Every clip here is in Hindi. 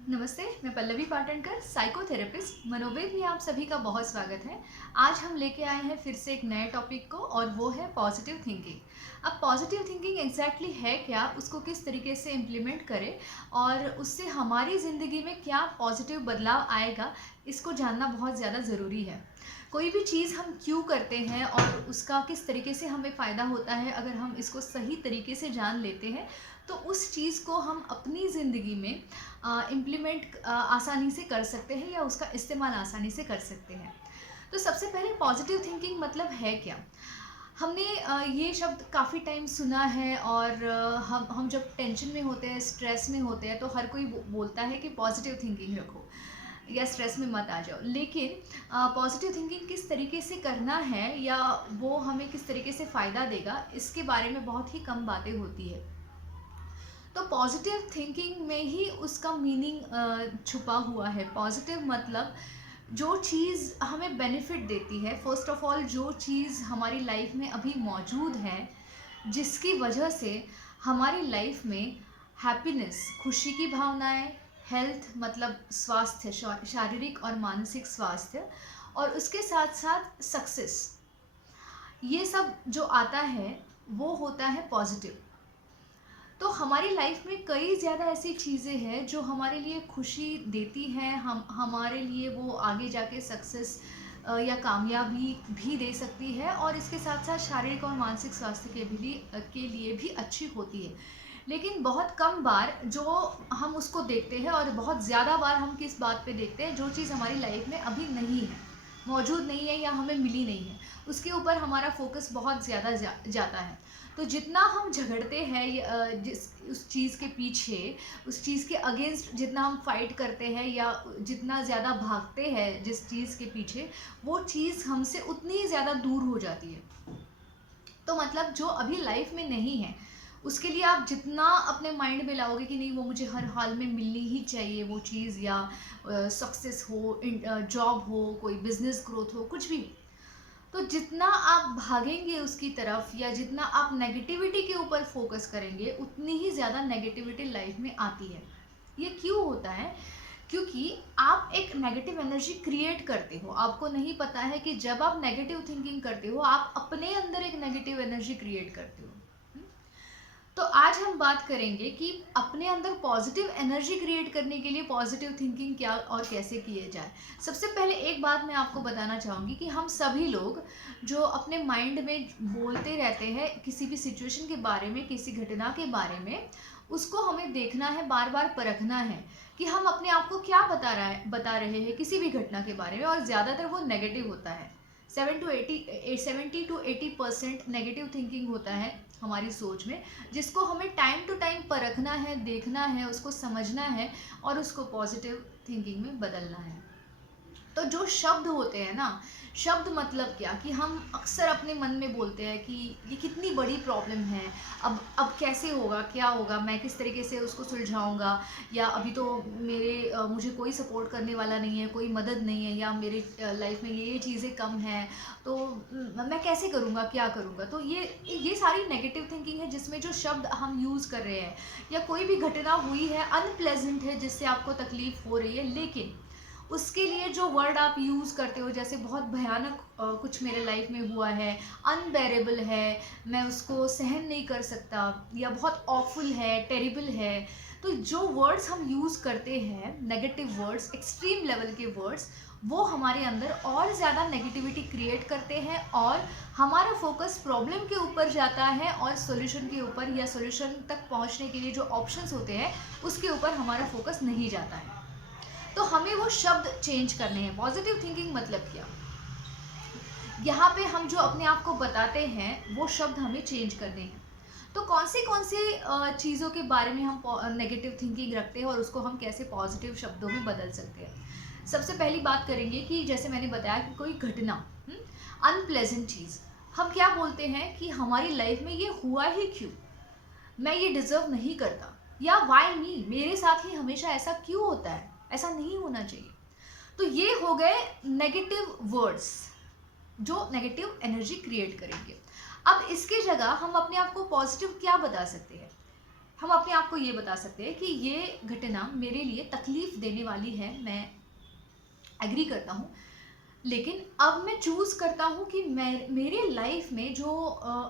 नमस्ते, मैं पल्लवी पाटणकर, साइकोथेरेपिस्ट। मनोवेद में आप सभी का बहुत स्वागत है। आज हम लेके आए हैं फिर से एक नए टॉपिक को, और वो है पॉजिटिव थिंकिंग। अब पॉजिटिव थिंकिंग एग्जैक्टली है क्या, उसको किस तरीके से इम्प्लीमेंट करें और उससे हमारी ज़िंदगी में क्या पॉजिटिव बदलाव आएगा, इसको जानना बहुत ज़्यादा ज़रूरी है। कोई भी चीज़ हम क्यों करते हैं और उसका किस तरीके से हमें फ़ायदा होता है, अगर हम इसको सही तरीके से जान लेते हैं तो उस चीज़ को हम अपनी ज़िंदगी में इम्प्लीमेंट आसानी से कर सकते हैं या उसका इस्तेमाल आसानी से कर सकते हैं। तो सबसे पहले पॉजिटिव थिंकिंग मतलब है क्या? हमने ये शब्द काफ़ी टाइम सुना है, और हम जब टेंशन में होते हैं, स्ट्रेस में होते हैं, तो हर कोई बोलता है कि पॉजिटिव थिंकिंग रखो या स्ट्रेस में मत आ जाओ। लेकिन पॉजिटिव थिंकिंग किस तरीके से करना है या वो हमें किस तरीके से फ़ायदा देगा, इसके बारे में बहुत ही कम बातें होती है। तो पॉजिटिव थिंकिंग में ही उसका मीनिंग छुपा हुआ है। पॉजिटिव मतलब जो चीज़ हमें बेनिफिट देती है, फर्स्ट ऑफ ऑल जो चीज़ हमारी लाइफ में अभी मौजूद है, जिसकी वजह से हमारी लाइफ में हैप्पीनेस, खुशी की भावनाएं, हेल्थ मतलब स्वास्थ्य, शारीरिक और मानसिक स्वास्थ्य, और उसके साथ साथ सक्सेस, ये सब जो आता है वो होता है पॉजिटिव। तो हमारी लाइफ में कई ज़्यादा ऐसी चीज़ें हैं जो हमारे लिए खुशी देती हैं, हम हमारे लिए वो आगे जाके सक्सेस या कामयाबी भी दे सकती है, और इसके साथ साथ शारीरिक और मानसिक स्वास्थ्य के लिए भी अच्छी होती है। लेकिन बहुत कम बार जो हम उसको देखते हैं, और बहुत ज़्यादा बार हम किस बात पे देखते हैं, जो चीज़ हमारी लाइफ में अभी नहीं है, मौजूद नहीं है या हमें मिली नहीं है, उसके ऊपर हमारा फोकस बहुत ज़्यादा जाता है। तो जितना हम झगड़ते हैं जिस उस चीज़ के पीछे, उस चीज़ के अगेंस्ट जितना हम फाइट करते हैं या जितना ज़्यादा भागते हैं जिस चीज़ के पीछे, वो चीज़ हमसे उतनी ही ज़्यादा दूर हो जाती है। तो मतलब जो अभी लाइफ में नहीं है, उसके लिए आप जितना अपने माइंड में लाओगे कि नहीं वो मुझे हर हाल में मिलनी ही चाहिए वो चीज़, या सक्सेस हो, जॉब हो, कोई बिजनेस ग्रोथ हो, कुछ भी, तो जितना आप भागेंगे उसकी तरफ या जितना आप नेगेटिविटी के ऊपर फोकस करेंगे, उतनी ही ज़्यादा नेगेटिविटी लाइफ में आती है। ये क्यों होता है? क्योंकि आप एक नेगेटिव एनर्जी क्रिएट करते हो। आपको नहीं पता है कि जब आप नेगेटिव थिंकिंग करते हो, आप अपने अंदर एक नेगेटिव एनर्जी क्रिएट करते हो। हम्म? तो आज हम बात करेंगे कि अपने अंदर पॉजिटिव एनर्जी क्रिएट करने के लिए पॉजिटिव थिंकिंग क्या और कैसे किए जाए। सबसे पहले एक बात मैं आपको बताना चाहूँगी कि हम सभी लोग जो अपने माइंड में बोलते रहते हैं किसी भी सिचुएशन के बारे में, किसी घटना के बारे में, उसको हमें देखना है, बार बार परखना है कि हम अपने आप को क्या बता रहे हैं किसी भी घटना के बारे में, और ज़्यादातर वो नेगेटिव होता है। 70 to 80% नेगेटिव थिंकिंग होता है हमारी सोच में, जिसको हमें टाइम टू टाइम परखना है, देखना है, उसको समझना है और उसको पॉजिटिव थिंकिंग में बदलना है। तो जो शब्द होते हैं ना, शब्द मतलब क्या कि हम अक्सर अपने मन में बोलते हैं कि ये कितनी बड़ी प्रॉब्लम है, अब कैसे होगा, क्या होगा, मैं किस तरीके से उसको सुलझाऊंगा, या अभी तो मुझे कोई सपोर्ट करने वाला नहीं है, कोई मदद नहीं है, या मेरे लाइफ में ये चीज़ें कम हैं, तो मैं कैसे करूँगा, क्या करूँगा। तो ये सारी नेगेटिव थिंकिंग है, जिसमें जो शब्द हम यूज़ कर रहे हैं, या कोई भी घटना हुई है अनप्लेजेंट है जिससे आपको तकलीफ हो रही है, लेकिन उसके लिए जो वर्ड आप यूज़ करते हो, जैसे बहुत भयानक कुछ मेरे लाइफ में हुआ है, अनबेरेबल है, मैं उसको सहन नहीं कर सकता, या बहुत ऑफुल है, टेरिबल है, तो जो वर्ड्स हम यूज़ करते हैं, नेगेटिव वर्ड्स, एक्सट्रीम लेवल के वर्ड्स, वो हमारे अंदर और ज़्यादा नेगेटिविटी क्रिएट करते हैं, और हमारा फोकस प्रॉब्लम के ऊपर जाता है और सॉल्यूशन के ऊपर, या सॉल्यूशन तक पहुंचने के लिए जो ऑप्शंस होते हैं उसके ऊपर हमारा फोकस नहीं जाता है। तो हमें वो शब्द चेंज करने हैं। पॉजिटिव थिंकिंग मतलब क्या? यहाँ पे हम जो अपने आप को बताते हैं वो शब्द हमें चेंज करने हैं। तो कौन सी चीज़ों के बारे में हम नेगेटिव थिंकिंग रखते हैं और उसको हम कैसे पॉजिटिव शब्दों में बदल सकते हैं। सबसे पहली बात करेंगे कि जैसे मैंने बताया कि कोई घटना, अनप्लेजेंट चीज़, हम क्या बोलते हैं कि हमारी लाइफ में ये हुआ ही क्यों, मैं ये डिजर्व नहीं करता, या वाई मी, मेरे साथ ही हमेशा ऐसा क्यों होता है, ऐसा नहीं होना चाहिए। तो ये हो गए नेगेटिव वर्ड्स जो नेगेटिव एनर्जी क्रिएट करेंगे। अब इसकी जगह हम अपने आप को पॉजिटिव क्या बता सकते हैं? हम अपने आप को ये बता सकते हैं कि ये घटना मेरे लिए तकलीफ देने वाली है, मैं एग्री करता हूँ, लेकिन अब मैं चूज़ करता हूँ कि मैं मेरे लाइफ में जो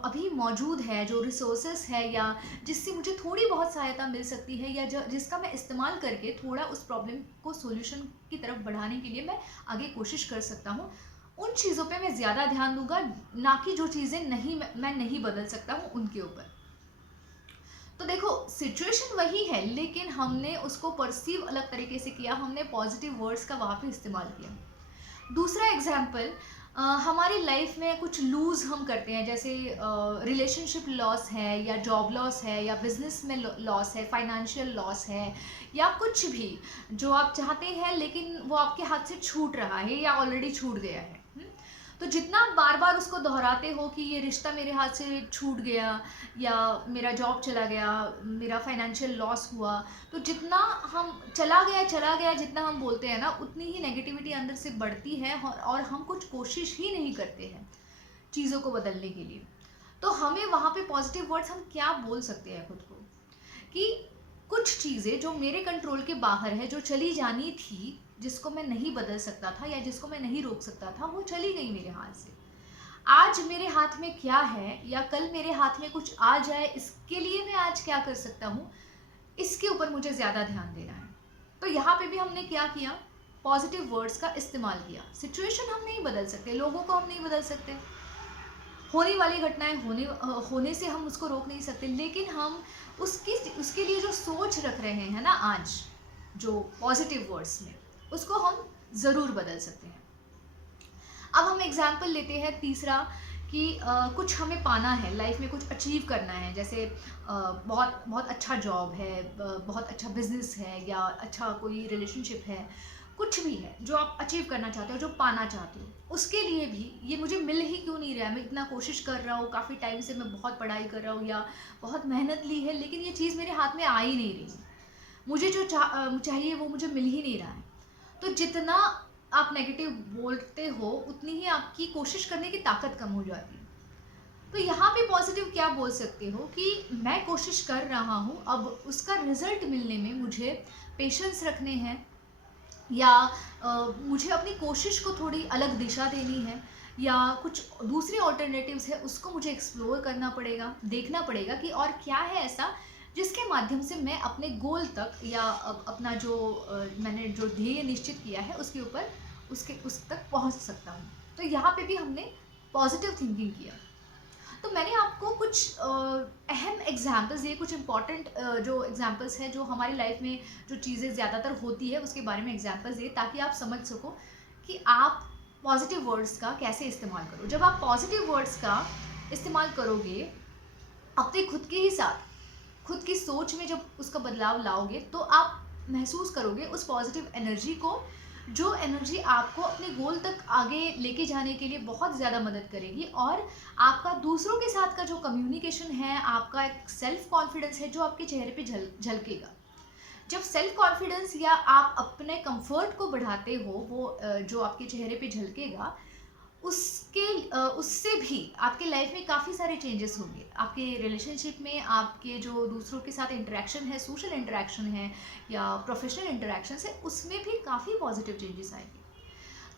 अभी मौजूद है, जो रिसोर्सेस है या जिससे मुझे थोड़ी बहुत सहायता मिल सकती है या जिसका मैं इस्तेमाल करके थोड़ा उस प्रॉब्लम को सॉल्यूशन की तरफ बढ़ाने के लिए मैं आगे कोशिश कर सकता हूँ, उन चीज़ों पे मैं ज़्यादा ध्यान दूंगा, ना कि जो चीज़ें नहीं मैं नहीं बदल सकता हूँ उनके ऊपर। तो देखो, सिचुएशन वही है, लेकिन हमने उसको परसीव अलग तरीके से किया, हमने पॉजिटिव वर्ड्स का वहाँ पे इस्तेमाल किया। दूसरा एग्जाम्पल, हमारी लाइफ में कुछ लूज़ हम करते हैं, जैसे रिलेशनशिप लॉस है या जॉब लॉस है या बिजनेस में लॉस है, फाइनेंशियल लॉस है या कुछ भी जो आप चाहते हैं लेकिन वो आपके हाथ से छूट रहा है या ऑलरेडी छूट गया है। तो जितना आप बार बार उसको दोहराते हो कि ये रिश्ता मेरे हाथ से छूट गया या मेरा जॉब चला गया, मेरा फाइनेंशियल लॉस हुआ, तो जितना हम चला गया जितना हम बोलते हैं ना, उतनी ही नेगेटिविटी अंदर से बढ़ती है और हम कुछ कोशिश ही नहीं करते हैं चीज़ों को बदलने के लिए। तो हमें वहाँ पे पॉजिटिव वर्ड्स हम क्या बोल सकते हैं खुद को कि कुछ चीज़ें जो मेरे कंट्रोल के बाहर है, जो चली जानी थी, जिसको मैं नहीं बदल सकता था या जिसको मैं नहीं रोक सकता था, वो चली गई मेरे हाथ से। आज मेरे हाथ में क्या है या कल मेरे हाथ में कुछ आ जाए, इसके लिए मैं आज क्या कर सकता हूँ, इसके ऊपर मुझे ज़्यादा ध्यान देना है। तो यहाँ पे भी हमने क्या किया, पॉजिटिव वर्ड्स का इस्तेमाल किया। सिचुएशन हम नहीं बदल सकते, लोगों को हम नहीं बदल सकते, होने वाली घटनाएं होने से हम उसको रोक नहीं सकते, लेकिन हम उसके लिए जो सोच रख रहे हैं ना आज, जो पॉजिटिव वर्ड्स में, उसको हम ज़रूर बदल सकते हैं। अब हम एग्जाम्पल लेते हैं तीसरा कि कुछ हमें पाना है लाइफ में, कुछ अचीव करना है, जैसे बहुत बहुत अच्छा जॉब है, बहुत अच्छा बिजनेस है या अच्छा कोई रिलेशनशिप है, कुछ भी है जो आप अचीव करना चाहते हो, जो पाना चाहते हो, उसके लिए भी ये मुझे मिल ही क्यों नहीं रहा है, मैं इतना कोशिश कर रहा हूँ, काफ़ी टाइम से मैं बहुत पढ़ाई कर रहा हूँ या बहुत मेहनत ली है, लेकिन ये चीज़ मेरे हाथ में आ ही नहीं रही, मुझे जो चाहिए वो मुझे मिल ही नहीं रहा है। तो जितना आप नेगेटिव बोलते हो उतनी ही आपकी कोशिश करने की ताकत कम हो जाती है। तो यहाँ पे पॉजिटिव क्या बोल सकते हो कि मैं कोशिश कर रहा हूँ, अब उसका रिजल्ट मिलने में मुझे पेशेंस रखने हैं या मुझे अपनी कोशिश को थोड़ी अलग दिशा देनी है या कुछ दूसरे ऑल्टरनेटिव्स है, उसको मुझे एक्सप्लोर करना पड़ेगा, देखना पड़ेगा कि और क्या है ऐसा जिसके माध्यम से मैं अपने गोल तक या अपना जो मैंने जो ध्येय निश्चित किया है उसके ऊपर उस तक पहुंच सकता हूँ। तो यहाँ पे भी हमने पॉजिटिव थिंकिंग किया। तो मैंने आपको कुछ अहम एग्जाम्पल्स दिए, कुछ इंपॉर्टेंट जो एग्जाम्पल्स हैं जो हमारी लाइफ में जो चीज़ें ज़्यादातर होती है उसके बारे में एग्जाम्पल्स दिए, ताकि आप समझ सको कि आप पॉजिटिव वर्ड्स का कैसे इस्तेमाल करो। जब आप पॉजिटिव वर्ड्स का इस्तेमाल करोगे अपने खुद के ही साथ, खुद की सोच में जब उसका बदलाव लाओगे, तो आप महसूस करोगे उस पॉजिटिव एनर्जी को, जो एनर्जी आपको अपने गोल तक आगे लेके जाने के लिए बहुत ज़्यादा मदद करेगी। और आपका दूसरों के साथ का जो कम्युनिकेशन है, आपका एक सेल्फ कॉन्फिडेंस है जो आपके चेहरे पे झलकेगा। जब सेल्फ कॉन्फिडेंस या आप अपने कंफर्ट को बढ़ाते हो, वो जो आपके चेहरे पे झलकेगा, उससे भी आपके लाइफ में काफ़ी सारे चेंजेस होंगे। आपके रिलेशनशिप में, आपके जो दूसरों के साथ इंटरेक्शन है, सोशल इंटरेक्शन है या प्रोफेशनल इंटरेक्शन है, उसमें भी काफ़ी पॉजिटिव चेंजेस आएंगे।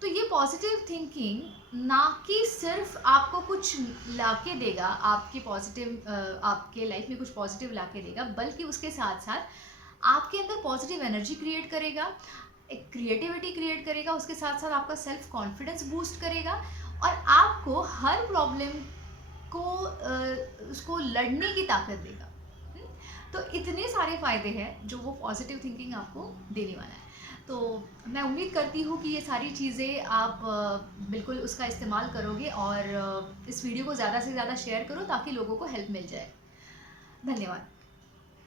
तो ये पॉजिटिव थिंकिंग ना कि सिर्फ आपको कुछ लाके देगा, आपके लाइफ में कुछ पॉजिटिव लाके देगा, बल्कि उसके साथ साथ आपके अंदर पॉजिटिव एनर्जी क्रिएट करेगा, एक क्रिएटिविटी क्रिएट करेगा, उसके साथ साथ आपका सेल्फ कॉन्फिडेंस बूस्ट करेगा और आपको हर प्रॉब्लम को उसको लड़ने की ताकत देगा। तो इतने सारे फ़ायदे हैं जो वो पॉजिटिव थिंकिंग आपको देने वाला है। तो मैं उम्मीद करती हूँ कि ये सारी चीज़ें आप बिल्कुल उसका इस्तेमाल करोगे और इस वीडियो को ज़्यादा से ज़्यादा शेयर करो ताकि लोगों को हेल्प मिल जाए। धन्यवाद।